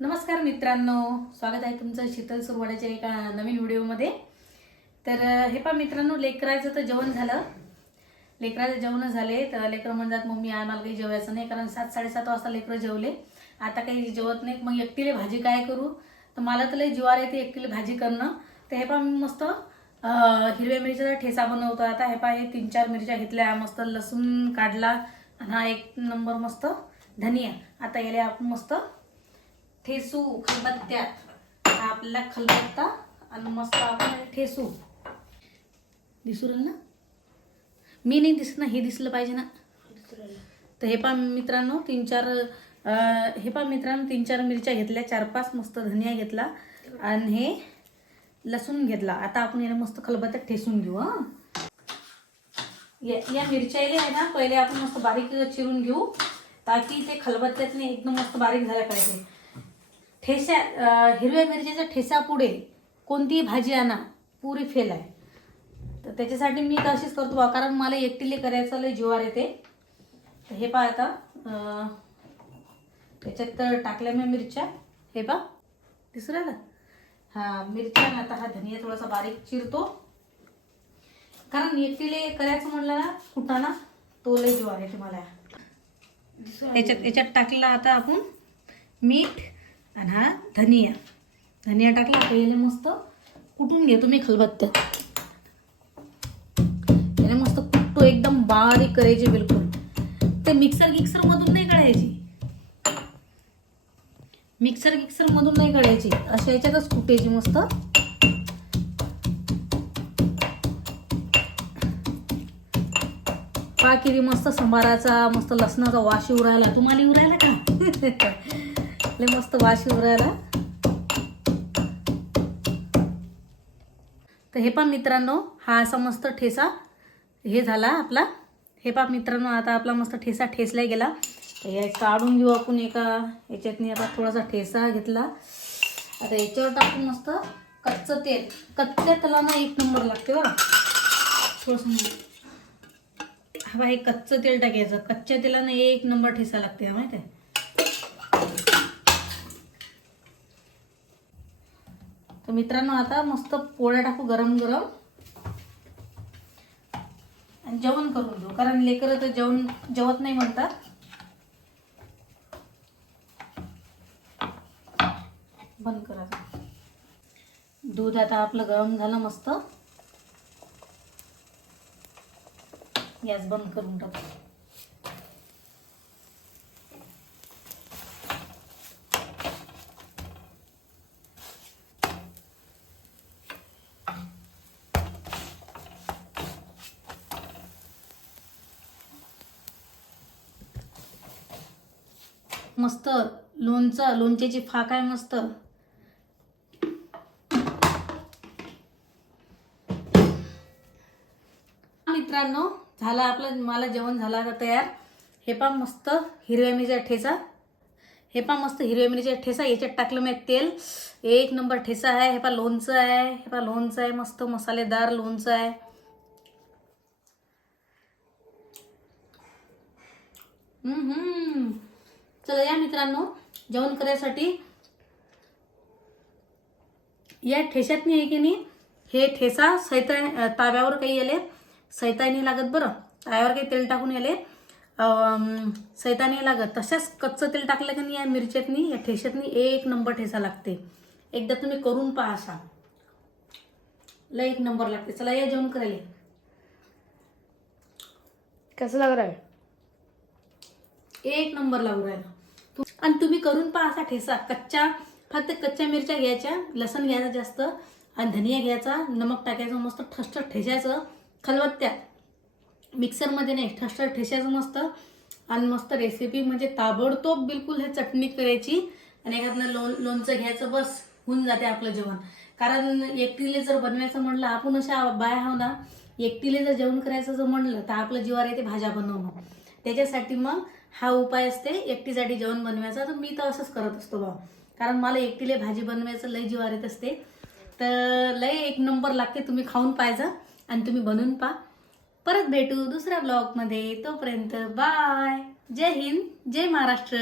नमस्कार मित्रांनो स्वागत आहे तुमचं शीतल सुरवाड्याच्या एका नवीन व्हिडिओमध्ये. तर हे पहा मित्रांनो लेकराचं तर जेवण झालं. लेकराचं जेवण झाले तर लेकरं म्हणतात मम्मी आम्हाला काही जेवायचं नाही. कारण सात साडेसात वाजता लेकरं जेवले. आता काही जेवत नाही मग एकटीले भाजी काय करू? तर मला तर लई जीवार येते एकटीले भाजी करणं. तर हे पहा मी मस्त हिरव्या मिरच्याचा ठेचा बनवतो. आता हे पहा हे तीन चार मिरच्या घेतल्या मस्त लसूण काढला. आणि हा एक नंबर मस्त धनिया. आता याला आपण मस्त ठेसू खलबत्त्यात. हा आपल्याला खलबत्ता आणि मस्त आपण ठेसू. दिसू ना? मी नाही दिसत ना हे दिसलं पाहिजे ना. तर हे पा मित्रांनो तीन चार हे पा मित्रांनो तीन चार मिरच्या घेतल्या चार पाच मस्त धनिया घेतला आणि हे लसूण घेतला. आता आपण याला मस्त खलबत्त्यात ठेसून घेऊ हां. या या मिरच्याले आहे ना पहिले आपण मस्त बारीक चिरून घेऊ. ताकी ते खलबत्त्यातने एकदम मस्त बारीक झाल्या पाहिजे. ठेसा हिरव्या मिरचीच्या ठेसा पुढे कोणतीही भाजी आणा पुरी फेल आहे. तर त्याच्यासाठी मी तर अशीच करतो बा कारण मला एकटीले करायचं लय जिवार येते. तर हे पहा आता त्याच्यात तर टाकल्या मी मिरच्या. हे पा दिसू हां हा मिरच्या आता हा धनिया थोडासा बारीक चिरतो. कारण एकटीले करायचं म्हणलं ना कुटाणा तो लय जिवार येते मला. याच्यात याच्यात टाकला आता आपण मीठ आणि हा धनिया. धनिया टाकला तर याला मस्त कुटून घेतो मी खलबत्त्यात. याला मस्त कुटतो एकदम बारीक करायची बिलकुल. ते मिक्सर गिक्सर मधून नाही काढायची. मिक्सर गिक्सर मधून नाही काढायची. अशा याच्यातच कुटायची मस्त. पाकिरी मस्त संभाराचा मस्त लसणाचा वास येऊ राहिला. तुम्हाला येऊ राहिला का? लय मस्त वाश येऊ राहिला. तर हे पा मित्रांनो हा असा मस्त ठेसा हे झाला आपला. हे पा मित्रांनो आता आपला मस्त ठेसा ठेसला गेला. तर या काढून घेऊ आपण एका याच्यातनी आता थोडासा ठेसा घेतला. आता याच्यावर टाकून मस्त कच्चं तेल कच्च्या तेलानं एक नंबर लागते बरं. थोडंसं हा हे कच्चं तेल टाकायचं. कच्च्या तेलानं एक नंबर ठेसा लागते माहिती आहे? तर मित्रांनो आता मस्त पोळ्या टाकू गरम गरम. आणि जेवण करून देऊ कारण लेकरं तर जेवण जेवत नाही म्हणतात. बंद करा. दूध आता आपलं गरम झालं मस्त. गॅस बंद करून टाकू. मस्त लोणचं लोणच्याची फाक आहे मस्त. मित्रांनो झाला आपलं मला जेवण झालं आता तयार. हे पा मस्त हिरव्या मिरच्या ठेचा. हे पा मस्त हिरव्या मिरच्या ठेसा याच्यात टाकलं मी तेल. एक नंबर ठेसा आहे हे पा लोणचं आहे हे पा लोणचं आहे मस्त मसालेदार लोणचं आहे. हम्म. चला या मित्रांनो जेवण करायसाठी या ठेशातनी आहे की नाही हे ठेसा सैता ताव्यावर काही आले सैता नाही लागत बरं. ताव्यावर काही तेल टाकून आले. सैता नाही लागत. तशाच कच्चं तेल टाकलं की नाही या मिरच्यातनी या ठेशातनी एक नंबर ठेसा लागते. एकदा तुम्ही करून पहा असा. लय एक नंबर लागते. चला या जेवण करायला. कैसा लग रहा है एक नंबर लागू राहिला. आणि तुम्ही करून पहा असा ठेसा. कच्च्या फक्त कच्च्या मिरच्या घ्यायच्या लसण घ्यायचा जास्त आणि धनिया घ्यायचा नमक टाकायचं मस्त ठसठस ठेसायचं खलबत्त्यात. मिक्सरमध्ये नाही ठसठस ठेसायचं मस्त आणि मस्त रेसिपी म्हणजे ताबडतोब बिलकुल हे चटणी करायची आणि एखादं लोण लोणचं घ्यायचं बस होऊन जाते आपलं जेवण. कारण एकटीले जर बनवायचं म्हणलं आपण अशा बाया हो ना एकटीले जर जेवण करायचं जर म्हणलं तर आपलं जीवावर येते भाज्या बनवणं. त्याच्यासाठी मग हा उपाय असते एकटीसाठी जेवण बनवायचा. तर मी तर असंच करत असतो बा. कारण मला एकटीले भाजी बनवायचं लय जीवार येत असते. तर लय एक नंबर लागते तुम्ही खाऊन पाहायचं आणि तुम्ही बनवून पा परत भेटू दुसऱ्या ब्लॉगमध्ये तोपर्यंत बाय जय हिंद जय महाराष्ट्र.